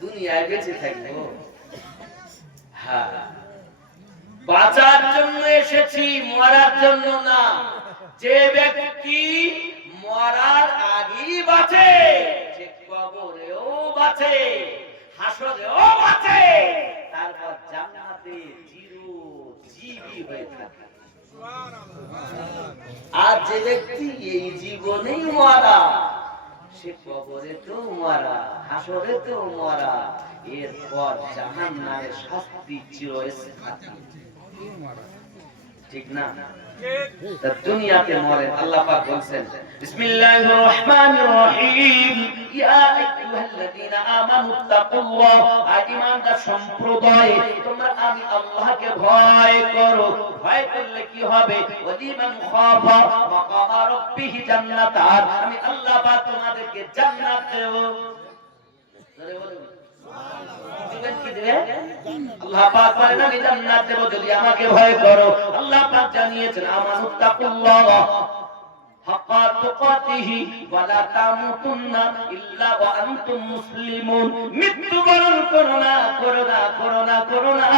দুনিয়ায় বেঁচে থাকবো। হ্যাঁ, বাঁচার জন্য এসেছি, মরার জন্য না। যে ব্যক্তি মরার আগেই বাঁচে, সে কবরেও বাঁচে, হাসরেও বাঁচে, তারপর জান্নাতে চিরজীবী হয়ে থাকে। আর যে ব্যক্তি এই জীবনেই মরা, সে কবরেতেও মরা, হাসরেতেও মরা, এরপর জাহান্নামের শাস্তি চিরস্থায়ী। ঠিক না? তা দুনিয়াতে মরে। আল্লাহ পাক বলেন বিসমিল্লাহির রহমানির রহিম, ইয়া আইয়ুহাল্লাযীনা আমানু তাকুল্লাহ, ঈমানদার সম্প্রদায় তোমরা আমি আল্লাহকে ভয় করো। ভয় করলে কি হবে? ওয়ালিমান খাফা মাকামা রাব্বিহি জান্নাতান, আমি আল্লাহ পাক তোমাদেরকে জান্নাত দেব। জোরে বলুন দিবেন কি দিবেন? আল্লাহ পাক বলেন আমি জান্নাত দেব যদি আমাকে ভয় করো। আল্লাহ পাক জানিয়েছেন আমানুত তাকুল্লাহ হাক্কা তুকাতিহি ওয়া লা তামুতুন্না ইল্লা ওয়া আনতুম মুসলিমুন। মৃত্যুবরণ করো না, করো না, করো না, করো না।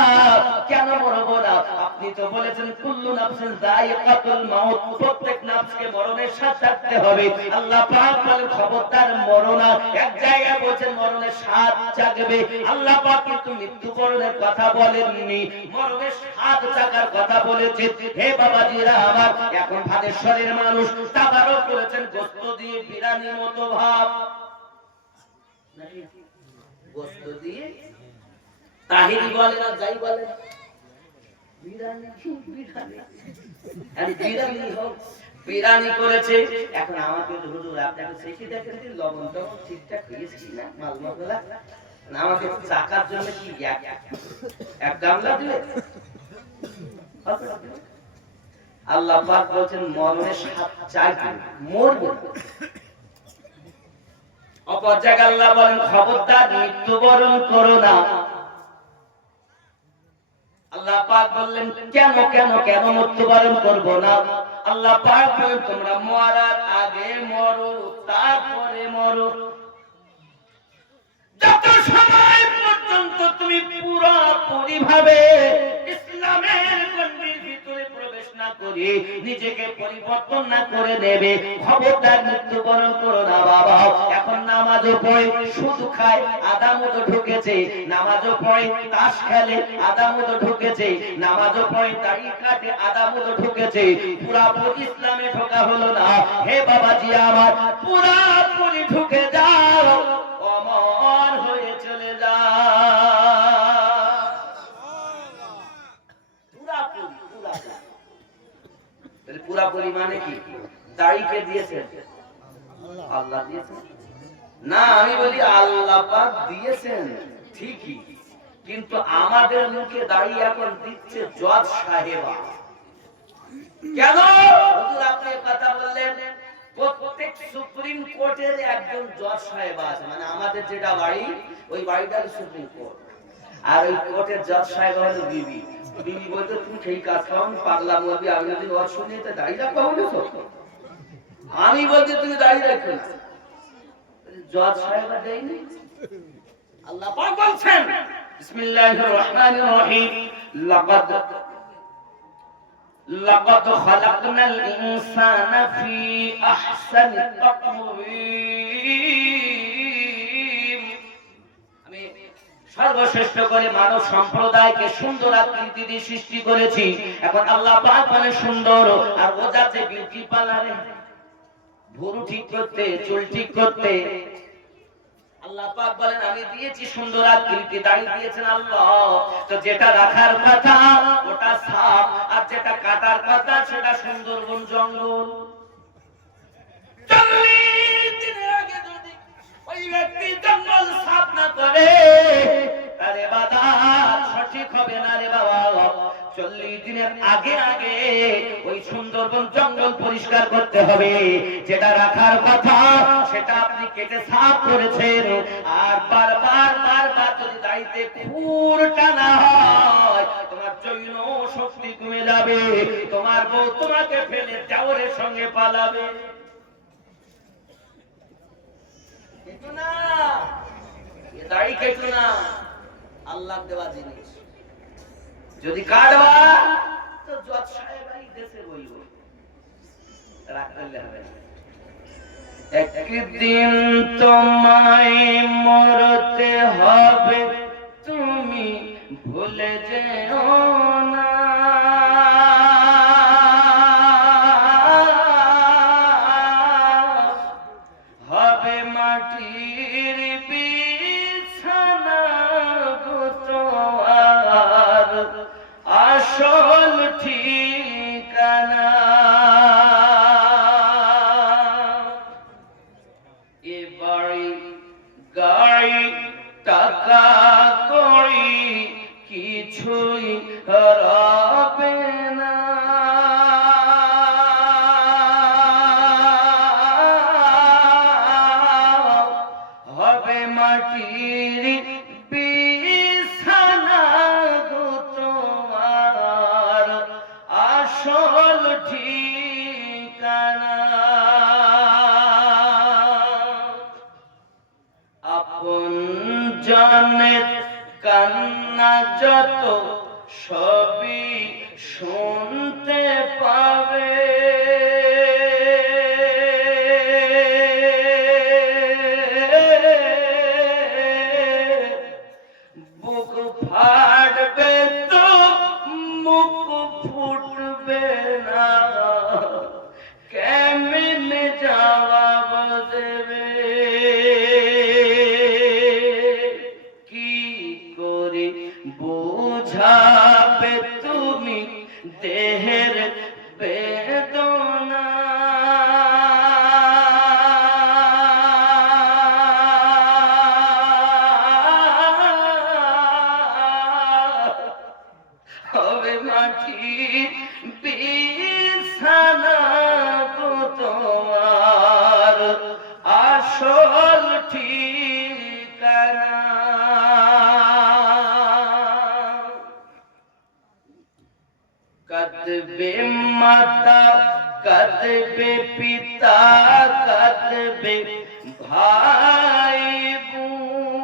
কেন মরবো না? আপনি তো বলেছেন কুল্লু নাফসিন যায়িকাতুল মাউত, প্রত্যেক নাফসকে মরণের স্বাদ চাখতে হবে। আল্লাহ পাক বলেন খবরদার মরো না। এক জায়গায় বলেছেন মরণের স্বাদ চাখবে। আল্লাহ পাক কিন্তু মৃত্যুবরণের কথা বলেননি, মরণের স্বাদ চাখার কথা বলেছেন। হে বাবাজিরা আমার, এখন ভাদেশ্বরের মানুষ তাবারও করেছেন গোশত দিয়ে বিরানির মতো ভাব, নাকি গোশত দিয়ে তাহিরি বলে না যাই বলে বিরানি, বিরানি আর বিরানি হোক, বিরানি করেছে। এখন আমাকে হুজুর আপনাকে শিখে দেখেন যে লবণ তো ঠিকঠাক হয়েছে না, মাল মশলা না, আমাকে চাকার জন্য কি এক গামলা দিলে? আল্লাহ পাক বলেন মরণের স্বাদ চাইবে, মরবে। অপর জায়গায় আল্লাহ বলেন খবরদার মৃত্যুবরণ করো না। আল্লাহ পাক বললেন কেন কেন কেন মৃত্যুবরণ করব না? আল্লাহ পাক বলেন তোমরা মরার আগে মরো, তারপরে মরো। যত সময় পর্যন্ত তুমি পুরোপুরি ভাবে ইসলামের গণ্ডির ভিতরে প্রবেশ না করে নিজেকে পরিবর্তন না করে নেবে, খবরদার মৃত্যুবরণ করো না বাবা। এখন নামাজও পড়ে শুধু খায়, আদামত ঢুকেছে। নামাজও পড়ে তাস খেলে, আদামত ঢুকেছে। নামাজও পড়ে দাড়ি কাটে, আদামত ঢুকেছে। পুরাপুরি ইসলামে ঢোকা হলো না। হে বাবাজি আমার, পুরাপুরি ঢুকে যাও, অমর হয়ে চলে যা। পুরাপুরি মানে কি? দাড়িকে দিয়েছেন আল্লাহ দিয়েছেন না, আমি বলি আল্লাহ পাক দিয়েছেন ঠিকই, কিন্তু আমাদের মুখে দাড়ি এখন দিচ্ছে জজ সাহেবা। কেন হুজুর আপনি কথা বললেন? প্রত্যেক সুপ্রিম কোর্টের একজন জজ সাহেব আছে, মানে আমাদের যেটা বাড়ি ওই বাড়িটার সুপ্রিম কোর্ট, আর ওই কোর্টের জজ সাহেব হলো বিবি। বিবি বলতে তুমি সেই কাজ খাও, পাগলা বলবি আমি যদি ওয়াজ শুনি তো দাড়ি রাখবো বলেছো, আমি বলছি তুমি দাড়ি রাখবে না। জজ সাহেব দেয়নি। আল্লাহ পাক বলছেন বিসমিল্লাহির রহমানির রহিম, লাকাদ খালাকনাল ইনসানা ফি আহসানি তাকওয়িম। আমি সর্বশ্রেষ্ঠ করে মানব সম্প্রদায়কে সুন্দর আকৃতি দিয়ে সৃষ্টি করেছি। এখন আল্লাহ পাক মানে সুন্দর, আর ও যাচ্ছে বিউটি পার্লারে ভুরু ঠিক করতে, চুল ঠিক করতে। আল্লাহ পাক বলেন আমি দিয়েছি সুন্দর আকৃতি, দাড়ি দিয়েছেন আল্লাহ। তো যেটা রাখার কথা ওটা সাপ, আর যেটা কাটার কথা সেটা সুন্দরবন জঙ্গল। 40 দিনের আগে যদি ওই ব্যক্তি জঙ্গল সাফ না করে, আরে বাবা সঠিক হবে না রে বাবা। 40 দিনের আগে আগে ওই সুন্দরবন জঙ্গল পরিষ্কার করতে হবে। যেটা রাখার কথা সেটা আপনি কেটে সাফ করেছেন, আর বারবার বারবার যদি দাইতে খুর টানা হয় তোমার জৈন শক্তি কমে যাবে, তোমার বউ তোমাকে ফেলে দেওরের সঙ্গে পালাবে। দাড়ি কেটো না, আল্লাহর দেওয়া জিনিস। যদি কাটবা তো জজ সাহেবাই দেশে বলবো, রাগ করলে হবে না। একদিন তোমায় মরতে হবে, তুমি ভুলে যেও না। হবে মাটির বিছানা গো তোমার আসল ঠিকানা। এ বাড়ি গাড়ি টাকা কড়ি কিছুই রবে না। হবে মাটির বিছানা গো তোমার আসল ঠিকানা। আপন জনের কান্না যত সবই শুনতে পাবে, বুক ফাটবে তো মুখ ফুটবে না, কেমনে জবাব দেবে। কি করে বোঝাবে তুমি দেহের বেদনা। হবে মাটির বিছানা গো তোমার আসল ঠিকানা। কাঁদবে মাতা, কাঁদবে পিতা, কাঁদবে ভাই বোন,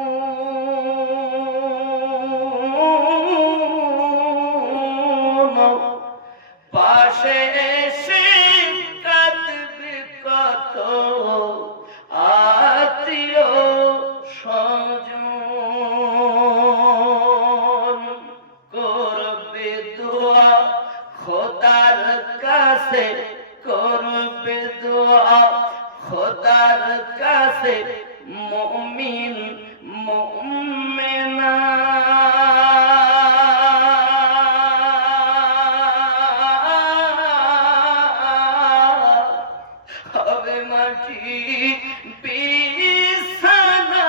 পাশে এসে কাঁদবে কত আত্মীয় স্বজন। করবে দোয়া খোদার কাছে, করবে দোয়া খোদার কাছে মুমিন মুমিনা। হবে মাটির বিছানা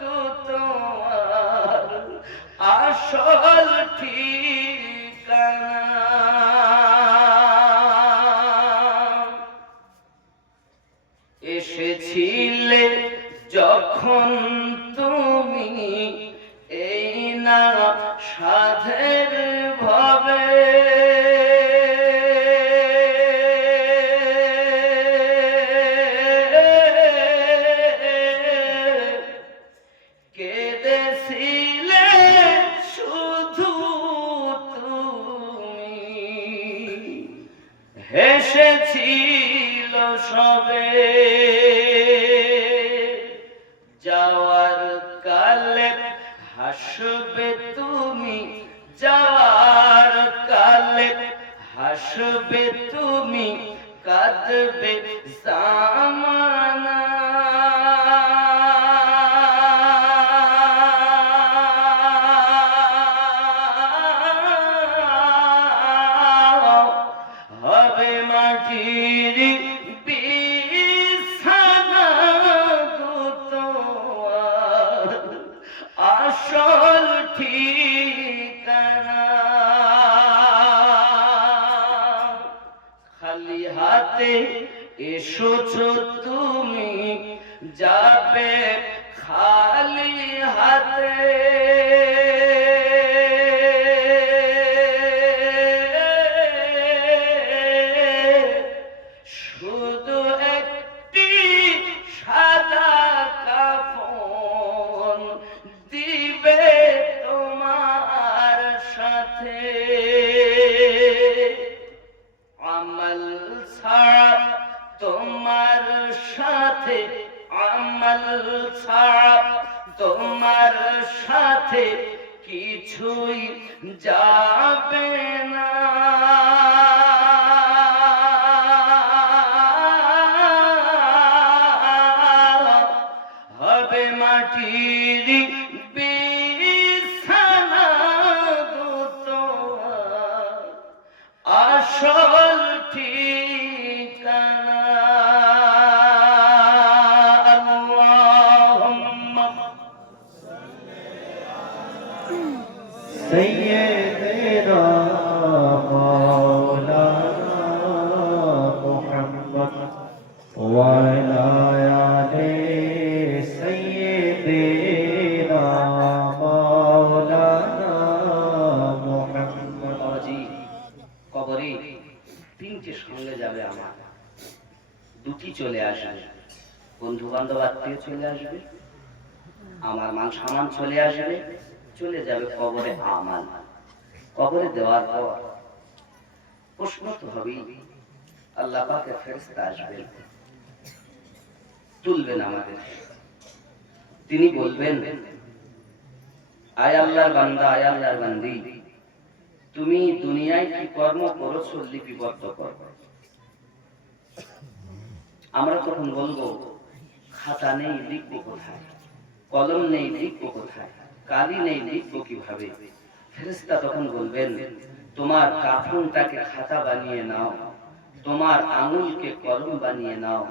গো তোমার আসল ঠিকানা। এসেছিলে যখন তুমি এই না সাধের ভাবে, কেঁদেছিলে শুধু তুমি, হেসেছিল সবে। যাওয়ার কালে হাসবে তুমি, যাওয়ার কালে হাসবে তুমি, কাঁদবে জামানা। হবে মাটির বিছানা গো তোমার আসল ঠিকানা। খালি হাতে এসেছো তুমি, যাবে খালি হাতে। শুধু একটি সাদা কাফন তোমার সাথে কিছুই যাবে না। হবে মাটির বিছানা গো তোমার আসল ঠিকানা। আল্লাহুম্মা سيدنا مولانا محمد وعلى آل سيدنا مولانا محمد। জি, কবরে তিনটে সঙ্গে যাবে আমার, দুটি চলে আসবে, বন্ধু বান্ধব আত্মীয় চলে আসবে, আমার মান সম্মান চলে আসবে, চলে যাবে কবরে আমাল। কবরে দেওয়ার পর প্রশ্ন তো হবেই, আল্লাহ পাকের ফেরেশতা আসবেন, তুলবেন আমাদের। তিনি বলবেন, আয় আল্লাহর বান্দা, আয় আল্লাহর বান্দি, তুমি দুনিয়ায় কি কর্ম করেছো লিপিবদ্ধ করো। আমরা তখন বলবো, খাতা নেই, লিখবো কোথায়? কলম নেই, লিখবো কোথায়? কালি নেই, লিখবো কিভাবে? ফেরেশতা তখন বলবেন, তোমার কাফনটাকে খাতা বানিয়ে নাও, তোমার আঙুলকে কলম বানিয়ে নাও,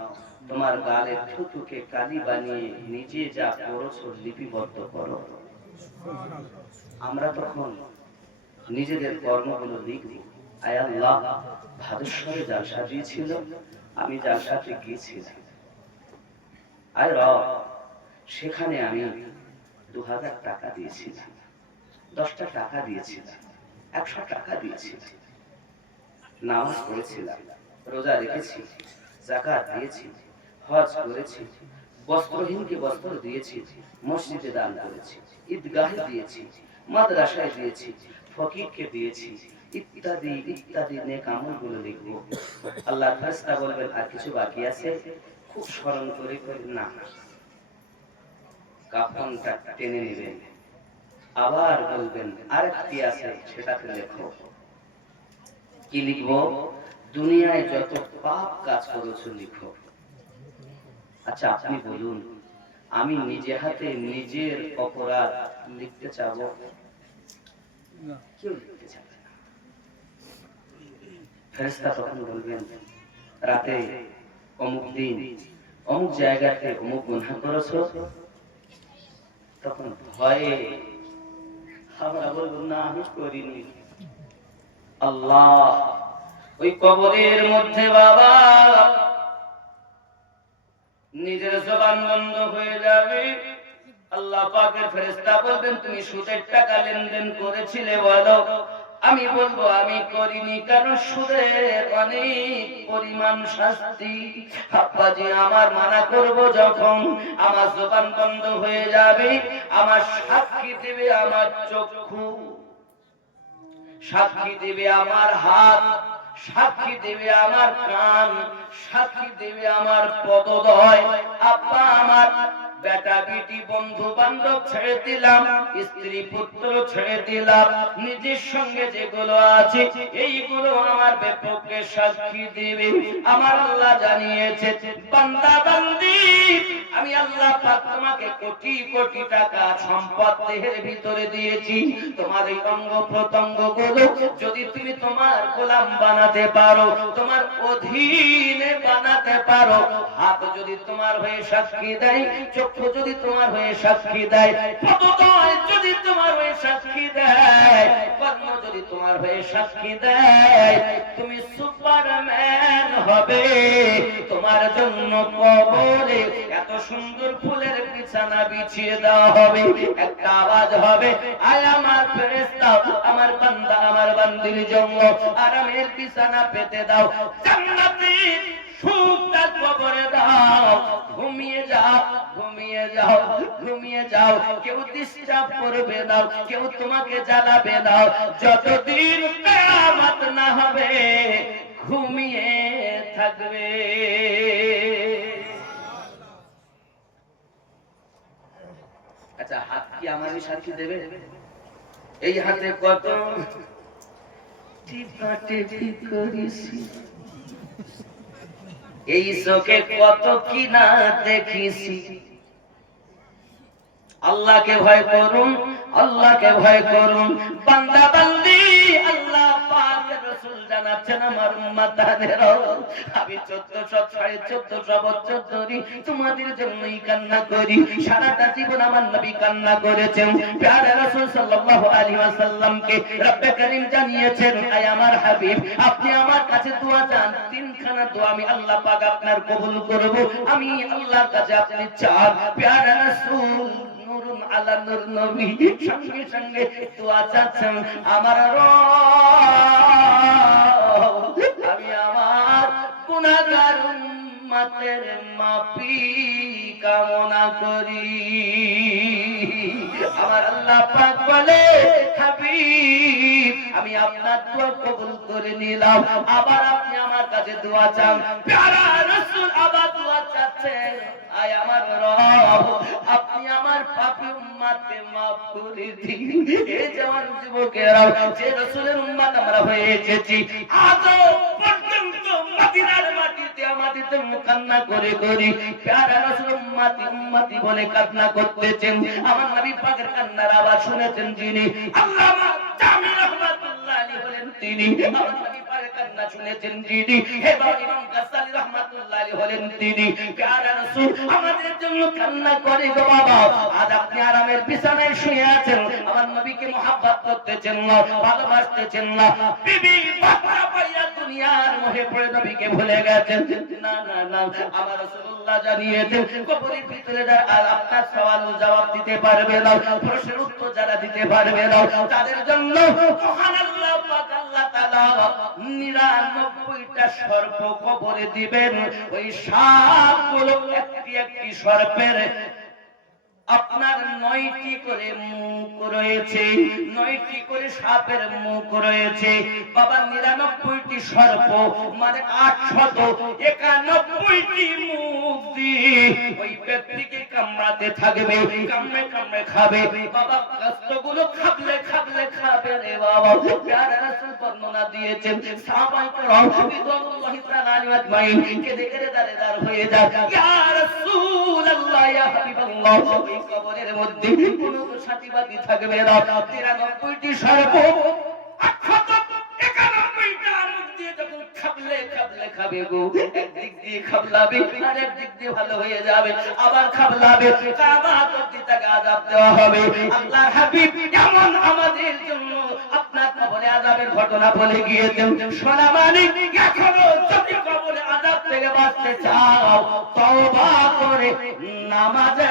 তোমার গালের থুতুকে কালি বানিয়ে নিজে যা করেছো লিপিবদ্ধ করো। আমরা তখন নিজেদের কর্মগুলো লিখব। আয় আল্লাহ, ভাদুশ্বরে জালসা দিয়েছিল, আমি জালসাতে গিয়েছিলাম। আয় রব, সেখানে আমি 2000 টাকা দিয়েছিলাম, 10টা টাকা দিয়েছিলাম, 100 টাকা দিয়েছিলাম, নামাজ পড়েছিলাম, রোজা রেখেছি, যাকাত দিয়েছি, হজ করেছি, বস্ত্রহীনকে বস্ত্র দিয়েছি, মসজিদে দান করেছি, ঈদগাহে দিয়েছি, মাদ্রাসায় দিয়েছি, ফকিরকে দিয়েছি, ইত্যাদি ইত্যাদি নেক আমলগুলো লিখব। আল্লাহর ফেরেশতা বলবেন, আর কিছু বাকি আছে? খুব স্মরণ করে করে না, কাফনটা টেনে নেবেন, আবার বলবেন আরেকটি আছে, সেটাতে লেখো। কি লিখবো? দুনিয়ায় যত পাপ কাজ করেছো লিখো। আচ্ছা আপনি বলুন, আমি নিজে হাতে নিজের অপরাধ লিখতে চাবো? কেউ লিখতে চাবে না। ফেরেশতা তখন বলবেন, রাতে অমুক দিন অমুক জায়গাতে অমুক গুনাহ করেছো। তখন ভয়ে আমরা বলবো, না আমি করিনি। আল্লাহ ওই কবরের মধ্যে বাবা নিজের জবান বন্ধ হয়ে যাবে। আল্লাহ পাকের ফেরেশতা বলবেন, তুমি সুদের টাকা লেনদেন করেছিলে বলো? আমি বলবো আমি করিনি, কারণ সুদের অনেক পরিমাণ শাস্তি। আব্বাজি আমার মানা করব যখন, আমার জবান বন্ধ হয়ে যাবে, আমার সাক্ষী দেবে আমার চক্ষু, সাক্ষী দেবে আমার হাত, সাক্ষী দেবে আমার কান, সাক্ষী দেবে আমার পদদয়। আব্বা আমার বেটা বেটি বন্ধু বান্ধব ছেড়ে দিলাম, স্ত্রী পুত্র ছেড়ে দিলাম, নিজের সঙ্গে যেগুলো আছে এইগুলো আমার বিপক্ষে সাক্ষী দেবে। আমার আল্লাহ জানিয়েছে, বান্দা বান্দি আমি আল্লাহ পাক তোমাকে কোটি কোটি টাকা সম্পদ দেহের ভিতরে দিয়েছি, তোমার এই অঙ্গ প্রত্যঙ্গ গুলো যদি তুমি তোমার গোলাম বানাতে পারো, তোমার অধীনে বানাতে পারো, হাত যদি তোমার হয়ে সাক্ষী দেয়, চক্ষু যদি তোমার হয়ে সাক্ষী দেয়, পদদয় যদি তোমার হয়ে সাক্ষী দেয়, কর্ম যদি তোমার হয়ে সাক্ষী দেয়, তুমি সুপারম্যান হবে। তোমার জন্য কবরে এত সুন্দর ফুলের বিছানা বিছিয়ে দেওয়া হবে, একটা আওয়াজ হবে, আয় আমার ফেরেশতা, আমার বান্দা আমার বান্দির জন্য আরামের বিছানা পেতে দাও, জান্নাতি সুখটা কবরে দাও, ঘুমিয়ে যাও, ঘুমিয়ে যাও, ঘুমিয়ে যাও, কেউ ডিস্টার্ব করবে না, কেউ তোমাকে জ্বালাবে না, যতদিন কিয়ামত না হবে ঘুমিয়ে থাকবে। আচ্ছা, হাত কি আমারই সাক্ষী দেবে? এই হাতে কত টিপাটিপি করেছি, এই চোখে কত কি না দেখেছি। আল্লাহকে ভয় করুন, আল্লাহকে ভয় করুন বান্দা বান্দি। আল্লাহ পাকের রাসূল জানাচ্ছেন আমার উম্মতানেরা, আমি 1400 বছর ধরে তোমাদের জন্যই কান্না করি। সারাটা জীবন আমার নবী কান্না করেছেন। প্যারা রাসূল সাল্লাল্লাহু আলাইহি ওয়াসাল্লামকে রব্বে করিম জানিয়েছেন, আয় আমার হাবিব, আপনি আমার কাছে দোয়া চান, তিনখানা দোয়া আমি আল্লাহ পাক আপনার কবুল করব। আমি আল্লাহর কাছে আপনি চান। প্যারা রাসূল নূরুন আলা নূর নবী সঙ্গে সঙ্গে দোয়া চাচ্ছেন, আমার রব, আমি আমার গুনাহগার উম্মতের মাফি কামনা করি। আমার আল্লাহ পাক বলে, হাবিব, আমি আপনার দোয়া কবুল করে নিলাম। আবার আপনি আমার কাছে দোয়া চান। প্যারা রাসূল আবার দোয়া চাচ্ছেন, আয় আমার রব, আপনি আমার পাপী উম্মতকে maaf করে দিন। এই জওয়ান যুবকেরা, যে রাসূলের উম্মত আমরা হয়ে এসেছি, আজও পর্যন্ত মদিনার মাটিতে আমাদের জন্য কান্না করে করি প্যারা রাসূল উম্মতি উম্মতি বলে কান্না করতেছেন। আমার নবী পাকের কান্নার আওয়াজ শুনেছেন যিনি, আল্লামা জামি রাহমাতুল্লাহ আলাইহি বলেন তিনি। আমার নবী পাকের কান্না শুনেছেন যিনি, হে বাবা ইমাম গাজ্জালী রাহমাতুল্লাহ আলাইহি বলেন তিনি। প্যারা রাসূল আমাদের জন্য কান্না করে গো বাবা। আজ আপনি আরামের বিছানায় শুয়ে আছেন, আমার নবীকে মহব্বত করতেছেন না, ভালোবাসতেছেন না, বিবি বাচ্চা পাইয়া দুনিয়ার মোহে পড়ে নবীকে ভুলে গেছেন। না না না, আমার রাসূলুল্লাহ জানিয়েছেন, কবরের ভিতরে আর আপনার সওয়াল ও জবাব দিতে পারবে না, প্রশ্নের উত্তর যারা দিতে পারবে না, তাদের জন্য মহান আল্লাহ পাক আল্লাহ তাআলা 99টা সর্প কবরে দিবেন। ওই সাপগুলো একটি একটি সর্পের আপনার 9টি করে মুখ রয়েছে, 9টি করে সাপের মুখ রয়েছে বাবা। 99টি সর্প মানে 891টি মুখ দিয়ে ওই ব্যক্তিকে কামড়াতে থাকবে, কামড়ে কামড়ে খাবে বাবা। কষ্টগুলো খাবলে খাবলে খাবে রে বাবা। প্যারা রাসূল বর্ণনা দিয়েছেন, সাহাবায়ে কেরাম রিদওয়ানুল্লাহি তাআলা আলাইহিম আজমাইন কেঁদে কেঁদে দাঁড় হয়ে যায়, ইয়া রাসূলুল্লাহ, ইয়া হাবিবাল্লাহ, এই কবরের মধ্যে কোনো সাথীবাদী থাকবে না। 93টি সর্প 891টা মুখ দিয়ে যখন খাবলে খাবলে খাবে গো, একদিক দিয়ে খাবলাবে আর একদিক দিয়ে ভালো হয়ে যাবে, আবার খাবলাবে, কিয়ামত অবধি তাকে আযাব দেওয়া হবে। আল্লাহর হাবিব যেমন আমাদের জন্য আপনার কবরে আযাবের ঘটনা বলে গিয়েছেন, শোনা মানে এখনো যদি কবরে আযাব থেকে বাঁচতে চাও, তওবা করে নামাজে